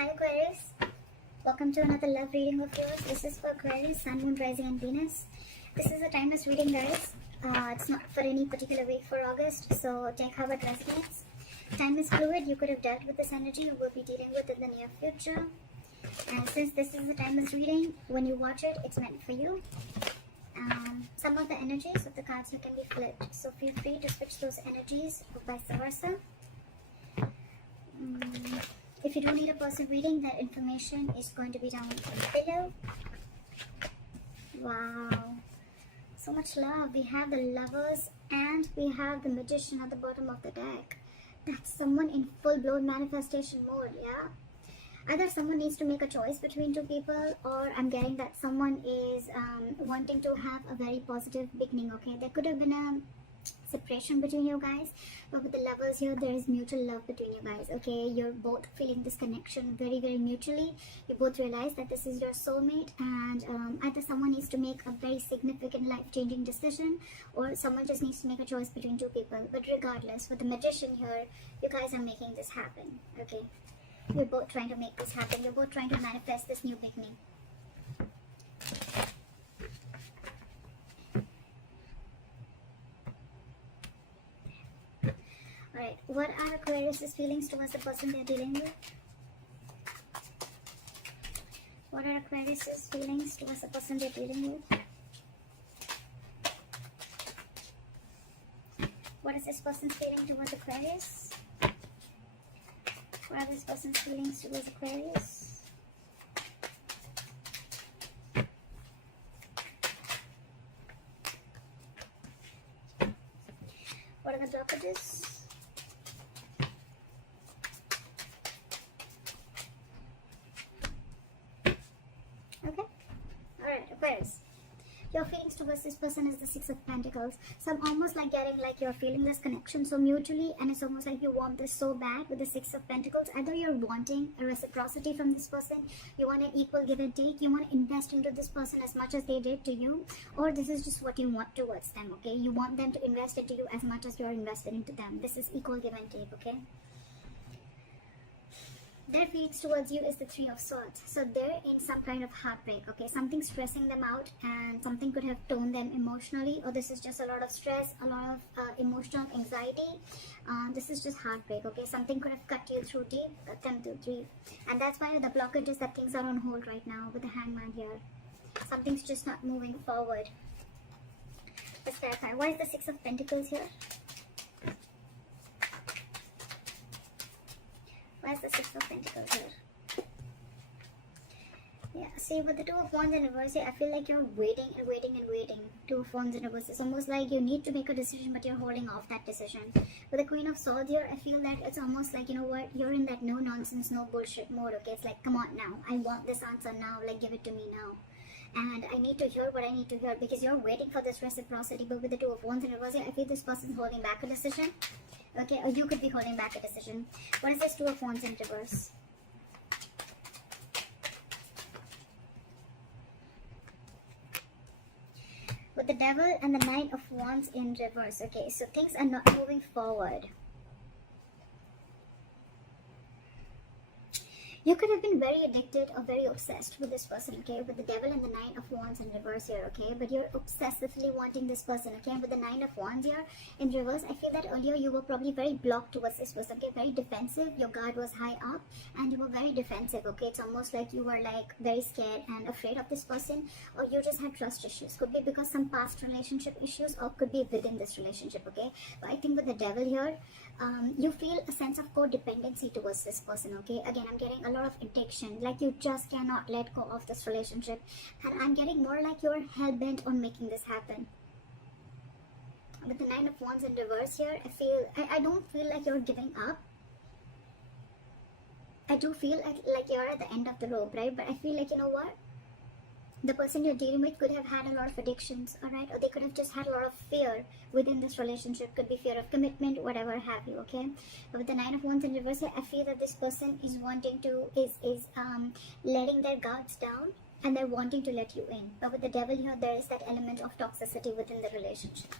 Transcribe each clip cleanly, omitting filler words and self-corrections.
Hi Aquarius, welcome to another love reading of yours. This is for Aquarius, Sun, Moon, Rising and Venus. This is a timeless reading, guys. It's not for any particular week for August, so take how it resonates. Time is fluid. You could have dealt with this energy or will be dealing with in the near future. And since this is a timeless reading, when you watch it, it's meant for you. Some of the energies of the cards can be flipped, so feel free to switch those energies or vice versa. If you don't need a person reading, that information is going to be down below. Wow, so much love. We have the Lovers and we have the Magician at the bottom of the deck. That's someone in full-blown manifestation mode, yeah? Either someone needs to make a choice between two people, or I'm getting that someone is wanting to have a very positive beginning, okay? There could have been a separation between you guys, but with the Lovers here, there is mutual love between you guys, okay? You're both feeling this connection very, very mutually. You both realize that this is your soulmate, and either someone needs to make a very significant life-changing decision, or someone just needs to make a choice between two people. But regardless, with the Magician here, you guys are making this happen, okay? You're both trying to make this happen. You're both trying to manifest this new beginning. Alright, what are Aquarius' feelings towards the person they're dealing with? What are Aquarius' feelings towards the person they're dealing with? What is this person's feeling towards Aquarius? What are this person's feelings towards Aquarius? What are the blockages? Okay. Alright, Aquarius. Your feelings towards this person is the Six of Pentacles. So I'm almost like getting like you're feeling this connection so mutually, and it's almost like you want this so bad with the Six of Pentacles. Either you're wanting a reciprocity from this person, you want an equal give and take, you want to invest into this person as much as they did to you, or this is just what you want towards them, okay? You want them to invest into you as much as you're invested into them. This is equal give and take, okay? Their feelings towards you is the Three of Swords. So they're in some kind of heartbreak, okay? Something stressing them out, and something could have toned them emotionally, or this is just a lot of stress, a lot of emotional anxiety. This is just heartbreak, okay? Something could have cut you through deep, them through deep. And that's why the blockage is that things are on hold right now with the Hangman here. Something's just not moving forward. Let's clarify. Why is the Six of Pentacles here? Why is the Six of Pentacles here? Yeah, see, with the Two of Wands in reverse here, I feel like you're waiting and waiting and waiting. Two of Wands in reverse. It's almost like you need to make a decision, but you're holding off that decision. With the Queen of Swords here, I feel that it's almost like, you know what, you're in that no nonsense, no bullshit mode, okay? It's like, come on now, I want this answer now, like, give it to me now. And I need to hear what I need to hear, because you're waiting for this reciprocity. But with the Two of Wands in reverse here, I feel this person's holding back a decision. Okay, or you could be holding back a decision. What is this Two of Wands in reverse? With the Devil and the Knight of Wands in reverse. Okay, so things are not moving forward. You could have been very addicted or very obsessed with this person, okay? With the Devil and the Nine of Wands in reverse here, okay? But you're obsessively wanting this person, okay? With the Nine of Wands here in reverse, I feel that earlier you were probably very blocked towards this person, okay? Very defensive. Your guard was high up and you were very defensive, okay? It's almost like you were like very scared and afraid of this person, or you just had trust issues. Could be because some past relationship issues, or could be within this relationship, okay? But I think with the Devil here, you feel a sense of codependency towards this person, okay? Again, I'm getting a lot of addiction, like you just cannot let go of this relationship, and I'm getting more like you're hell-bent on making this happen. With the Nine of Wands in reverse here, I don't feel like you're giving up. I do feel like you're at the end of the rope, right? But I feel like, you know what? The person you're dealing with could have had a lot of addictions, alright? Or they could have just had a lot of fear within this relationship. Could be fear of commitment, whatever have you, okay? But with the Nine of Wands in reverse, I feel that this person is wanting to, is letting their guards down, and they're wanting to let you in. But with the Devil here, there is that element of toxicity within the relationship.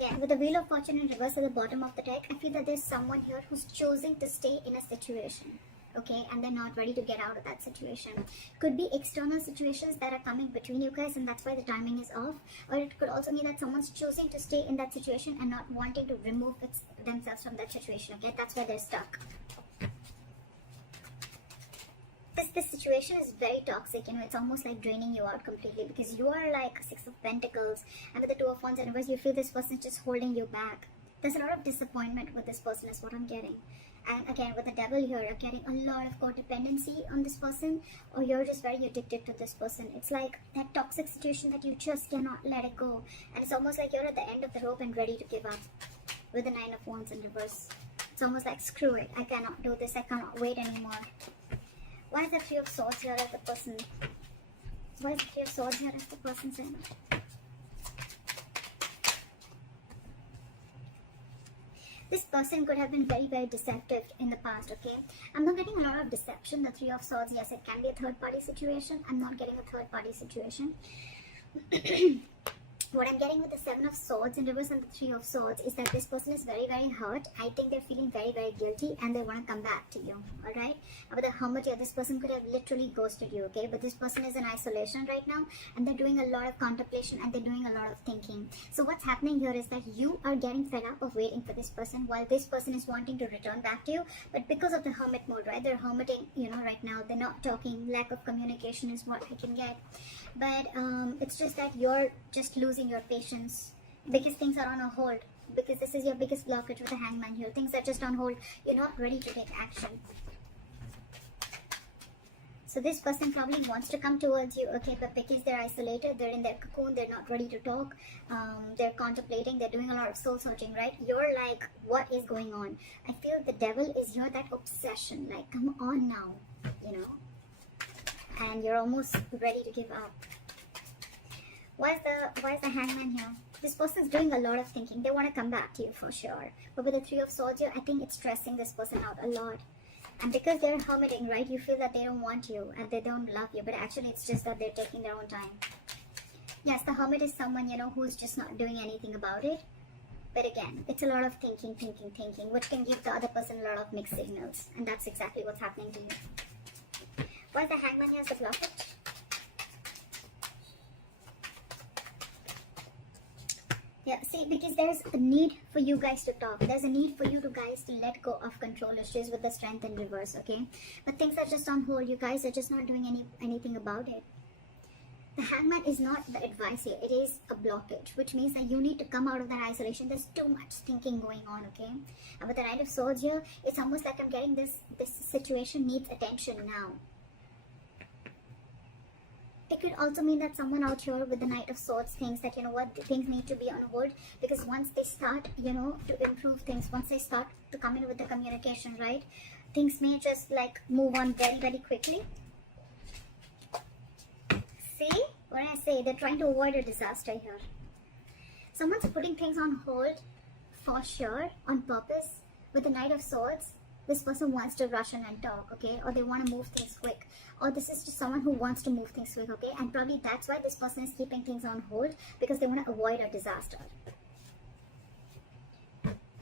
Again, with the Wheel of Fortune in reverse at the bottom of the deck, I feel that there's someone here who's choosing to stay in a situation. Okay, and they're not ready to get out of that situation. Could be external situations that are coming between you guys, and that's why the timing is off. Or it could also mean that someone's choosing to stay in that situation and not wanting to remove themselves from that situation. Okay, that's why they're stuck. This situation is very toxic, you know. It's almost like draining you out completely, because you are like Six of Pentacles, and with the Two of Wands in reverse, you feel this person is just holding you back. There's a lot of disappointment with this person is what I'm getting. And again, with the Devil here, you're getting a lot of codependency on this person, or you're just very addicted to this person. It's like that toxic situation that you just cannot let it go, and it's almost like you're at the end of the rope and ready to give up. With the Nine of Wands in reverse, it's almost like, screw it, I cannot do this, I cannot wait anymore. Why is the Three of Swords here as the person? Why is the Three of Swords here as the person's in? This person could have been very, very deceptive in the past, okay? I'm not getting a lot of deception. The Three of Swords, yes, it can be a third-party situation. I'm not getting a third-party situation. What I'm getting with the Seven of Swords in reverse and the Three of Swords is that this person is very, very hurt. I think they're feeling very, very guilty, and they want to come back to you, alright? With the Hermit here, this person could have literally ghosted you, okay? But this person is in isolation right now, and they're doing a lot of contemplation, and they're doing a lot of thinking. So what's happening here is that you are getting fed up of waiting for this person, while this person is wanting to return back to you. But because of the Hermit mode, right? They're hermiting, you know, right now. They're not talking. Lack of communication is what I can get. But it's just that you're just losing your patience because things are on a hold, because this is your biggest blockage with the Hangman here. Things are just on hold. You're not ready to take action. So this person probably wants to come towards you, okay, but because they're isolated, they're in their cocoon, they're not ready to talk, they're contemplating, they're doing a lot of soul searching, right? You're like, what is going on? I feel the Devil is here, that obsession, like, come on now, you know, and you're almost ready to give up. Why is the Hangman here? This person's doing a lot of thinking. They want to come back to you for sure. But with the Three of Swords here, I think it's stressing this person out a lot. And because they're hermiting, right, you feel that they don't want you and they don't love you. But actually, it's just that they're taking their own time. Yes, the Hermit is someone, you know, who's just not doing anything about it. But again, it's a lot of thinking, which can give the other person a lot of mixed signals. And that's exactly what's happening to you. Why is the Hangman here as the blockage? Yeah, see, because there's a need for you guys to talk. There's a need for you guys to let go of control issues with the Strength in reverse, okay? But things are just on hold. You guys are just not doing anything about it. The Hangman is not the advice here. It is a blockage, which means that you need to come out of that isolation. There's too much thinking going on, okay? And with the Knight of Swords here, it's almost like I'm getting this situation needs attention now. It could also mean that someone out here with the Knight of Swords thinks that, you know what, things need to be on hold, because once they start, you know, to improve things, once they start to come in with the communication, right, things may just like move on very, very quickly. See what I say? They're trying to avoid a disaster here. Someone's putting things on hold for sure, on purpose. With the Knight of Swords, this person wants to rush in and talk, okay? Or they want to move things quick. Or this is just someone who wants to move things quick, okay? And probably that's why this person is keeping things on hold, because they want to avoid a disaster.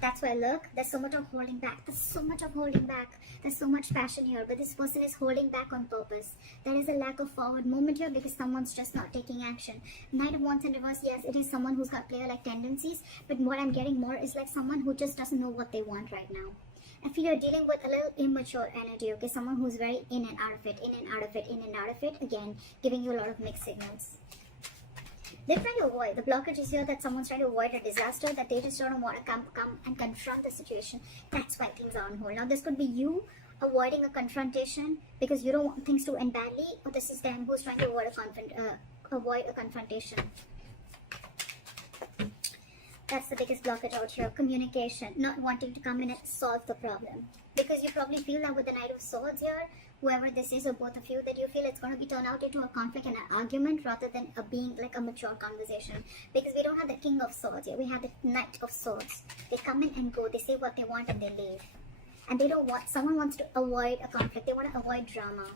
That's why, look, there's so much of holding back. There's so much of holding back. There's so much passion here, but this person is holding back on purpose. There is a lack of forward movement here because someone's just not taking action. Knight of Wands in reverse, yes, it is someone who's got player-like tendencies, but what I'm getting more is like someone who just doesn't know what they want right now. I feel you're dealing with a little immature energy, okay? Someone who's very in and out of it, in and out of it, in and out of it. Again, giving you a lot of mixed signals. They're trying to avoid. The blockage is here that someone's trying to avoid a disaster, that they just don't want to come and confront the situation. That's why things are on hold. Now, this could be you avoiding a confrontation because you don't want things to end badly, or this is them who's trying to avoid a confrontation. That's the biggest blockage out here. Communication. Not wanting to come in and solve the problem. Because you probably feel that with the Knight of Swords here, whoever this is or both of you, that you feel it's going to be turned out into a conflict and an argument rather than being like a mature conversation. Because we don't have the King of Swords here. We have the Knight of Swords. They come in and go. They say what they want and they leave. And they don't want, someone wants to avoid a conflict. They want to avoid drama.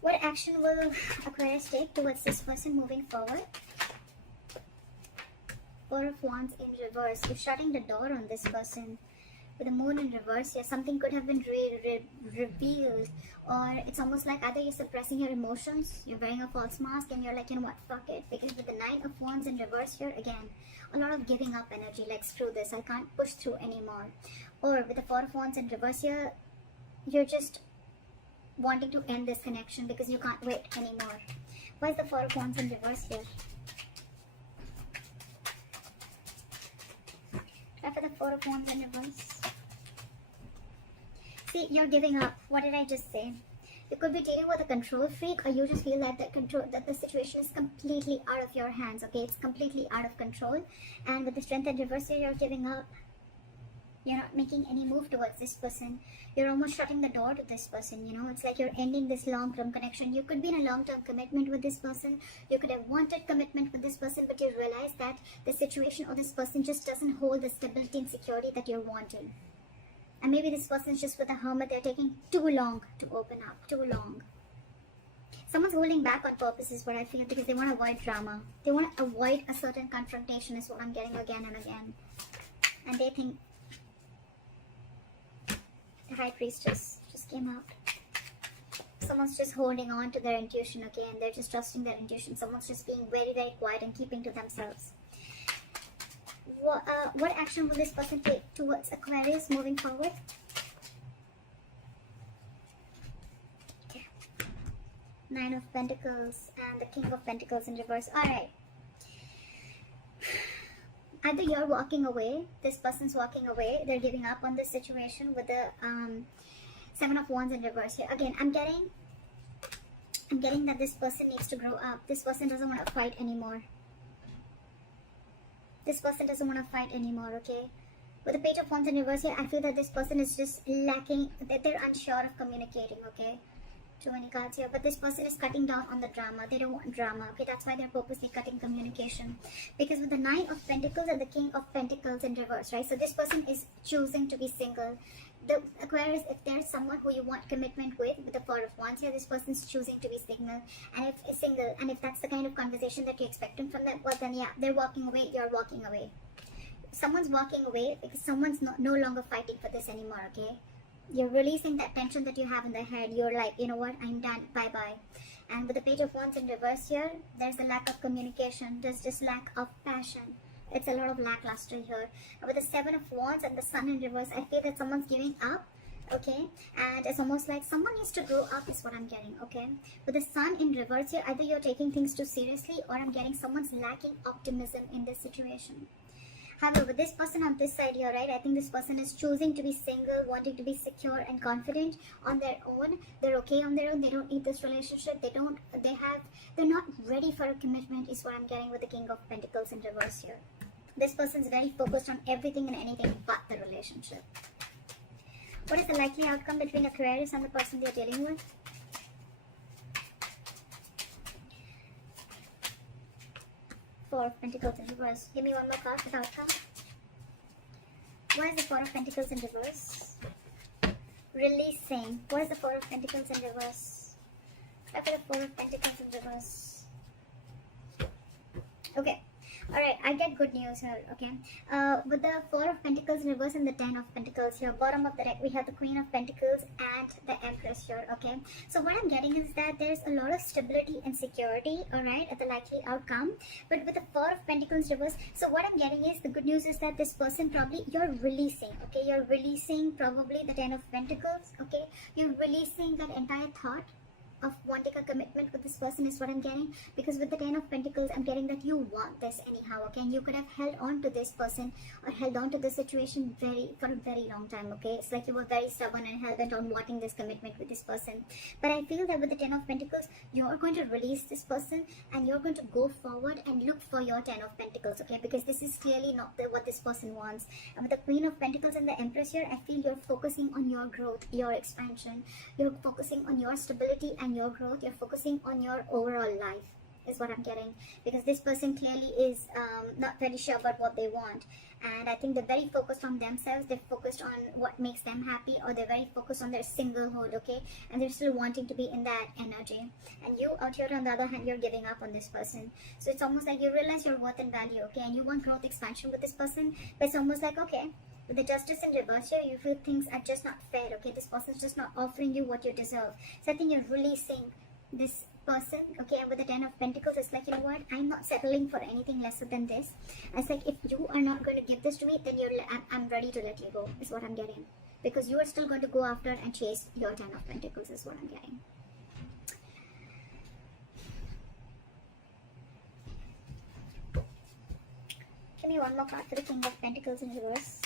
What action will Aquarius take towards this person moving forward? Four of Wands in reverse. You're shutting the door on this person. With the moon in reverse here, something could have been revealed, or it's almost like either you're suppressing your emotions, you're wearing a false mask, and you're like, you know what, fuck it. Because with the Nine of Wands in reverse here, again, a lot of giving up energy, like screw this, I can't push through anymore. Or with the Four of Wands in reverse here, you're just wanting to end this connection because you can't wait anymore. Why is the Four of Wands in reverse here? Try for the Four of Wands in reverse. See, you're giving up. What did I just say? You could be dealing with a control freak, or you just feel that the situation is completely out of your hands. Okay, it's completely out of control. And with the Strength in reverse here, you're giving up. You're not making any move towards this person. You're almost shutting the door to this person, you know. It's like you're ending this long-term connection. You could be in a long-term commitment with this person. You could have wanted commitment with this person, but you realize that the situation or this person just doesn't hold the stability and security that you're wanting. And maybe this person's just with a hermit. They're taking too long to open up. Too long. Someone's holding back on purpose is what I feel, because they want to avoid drama. They want to avoid a certain confrontation is what I'm getting again and again. And they think... The High Priestess just came out. Someone's just holding on to their intuition, okay? And they're just trusting their intuition. Someone's just being very, very quiet and keeping to themselves. What action will this person take towards Aquarius moving forward? Okay. Nine of Pentacles and the King of Pentacles in reverse. Alright. Either you're walking away, this person's walking away, they're giving up on this situation with the Seven of Wands in reverse here. Again, I'm getting that this person needs to grow up. This person doesn't want to fight anymore. This person doesn't want to fight anymore, okay? With the Page of Wands in reverse here, I feel that this person is just lacking, that they're unsure of communicating, okay? Too many cards here, but this person is cutting down on the drama. They don't want drama, okay? That's why they're purposely cutting communication. Because with the Nine of Pentacles and the King of Pentacles in reverse, right? So this person is choosing to be single. The Aquarius, if there's someone who you want commitment with the Four of Wands here, this person's choosing to be single. And if that's the kind of conversation that you're expecting from them, well then yeah, they're walking away, you're walking away. Someone's walking away because someone's no longer fighting for this anymore, okay? You're releasing that tension that you have in the head. You're like, you know what, I'm done, bye-bye. And with the Page of Wands in reverse here, there's a lack of communication. There's just lack of passion. It's a lot of lackluster here. And with the Seven of Wands and the Sun in reverse, I feel that someone's giving up, okay? And it's almost like someone needs to grow up is what I'm getting, okay? With the Sun in reverse here, either you're taking things too seriously, or I'm getting someone's lacking optimism in this situation. However, with this person on this side here, right, I think this person is choosing to be single, wanting to be secure and confident on their own. They're okay on their own. They don't need this relationship. They're not ready for a commitment is what I'm getting with the King of Pentacles in reverse here. This person's very focused on everything and anything but the relationship. What is the likely outcome between Aquarius and the person they're dealing with? Four of Pentacles in reverse. Give me one more card for the outcome. What is the Four of Pentacles in reverse? Releasing. What is the Four of Pentacles in reverse? Try for the Four of Pentacles in reverse. Okay. Alright, I get good news here, okay? With the Four of Pentacles in reverse and the Ten of Pentacles here, bottom of the deck, we have the Queen of Pentacles and the Empress here, okay? So what I'm getting is that there's a lot of stability and security, alright, at the likely outcome. But with the Four of Pentacles reverse, so what I'm getting is, the good news is that this person probably, you're releasing, okay? You're releasing probably the Ten of Pentacles, okay? You're releasing that entire thought of wanting a commitment with this person is what I'm getting, because with the Ten of Pentacles I'm getting that you want this anyhow, okay? And you could have held on to this person or held on to this situation for a very long time, okay? It's like you were very stubborn and hell-bent on wanting this commitment with this person. But I feel that with the Ten of Pentacles, you're going to release this person and you're going to go forward and look for your Ten of Pentacles, okay? Because this is clearly not what this person wants. And with the Queen of Pentacles and the Empress here, I feel you're focusing on your growth, your expansion. You're focusing on your stability and your growth. You're focusing on your overall life. is what I'm getting, because this person clearly is not very sure about what they want, and I think they're very focused on themselves. They're focused on what makes them happy, or they're very focused on their singlehood, okay, and they're still wanting to be in that energy. And you out here on the other hand, you're giving up on this person. So it's almost like you realize your worth and value, okay, and you want growth, expansion with this person, but it's almost like, okay, with the justice in reverse here, you feel things are just not fair, okay, this person's just not offering you what you deserve. So I think you're releasing this person, okay, and with the 10 of Pentacles, it's like, you know what, I'm not settling for anything lesser than this. It's like, if you are not going to give this to me, then I'm ready to let you go, is what I'm getting, because you are still going to go after and chase your 10 of Pentacles, is what I'm getting. Give me one more card for the King of Pentacles in reverse.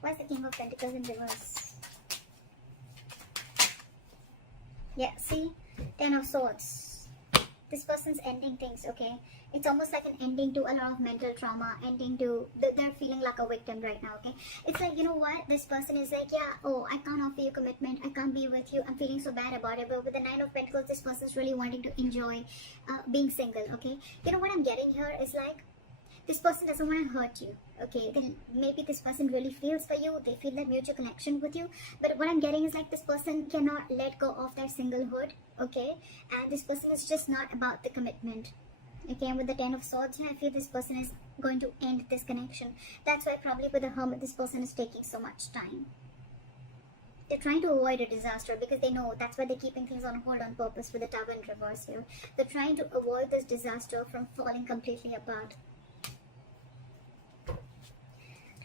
Why is the King of Pentacles in reverse? Yeah, see? 10 of Swords. This person's ending things, okay? It's almost like an ending to a lot of mental trauma, ending to, they're feeling like a victim right now, okay? It's like, you know what? This person is like, yeah, oh, I can't offer you commitment. I can't be with you. I'm feeling so bad about it. But with the 9 of Pentacles, this person's really wanting to enjoy being single, okay? You know what I'm getting here is like, this person doesn't want to hurt you, okay? Then maybe this person really feels for you. They feel that mutual connection with you. But what I'm getting is like, this person cannot let go of their singlehood, okay? And this person is just not about the commitment, okay? And with the 10 of Swords, I feel this person is going to end this connection. That's why probably with the Hermit, this person is taking so much time. They're trying to avoid a disaster because they know that's why they're keeping things on hold on purpose with the Tower in reverse here. They're trying to avoid this disaster from falling completely apart.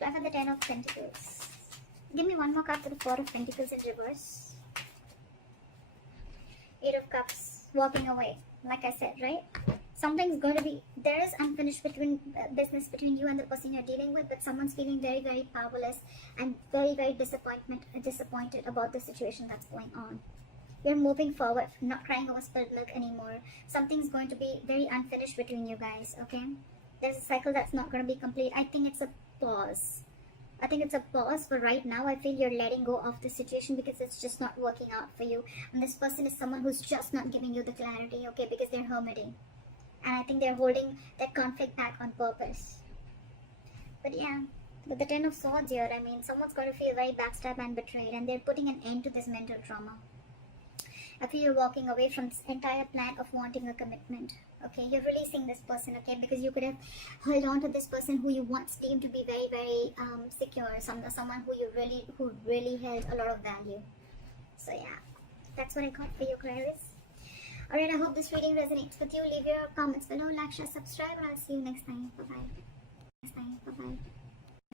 I have the 10 of Pentacles. Give me one more card for the 4 of Pentacles in reverse. 8 of Cups. Walking away. Like I said, right? Something's going to be... There is unfinished business between you and the person you're dealing with, but someone's feeling very, very powerless and very, very disappointed about the situation that's going on. You're moving forward, not crying over spilled milk anymore. Something's going to be very unfinished between you guys, okay? There's a cycle that's not going to be complete. I think it's a pause. I think it's a pause for right now. I feel you're letting go of the situation because it's just not working out for you. And this person is someone who's just not giving you the clarity, okay, because they're hermiting. And I think they're holding that conflict back on purpose. But yeah, with the 10 of Swords here, I mean, someone's going to feel very backstabbed and betrayed, and they're putting an end to this mental trauma. I feel you're walking away from this entire plan of wanting a commitment. Okay, you're releasing this person, okay, because you could have held on to this person who you once deemed to be very, very secure, someone who really held a lot of value. So yeah, that's what I got for you, Aquarius. Alright, I hope this reading resonates with you. Leave your comments below, like, share, subscribe, and I'll see you next time. Bye bye.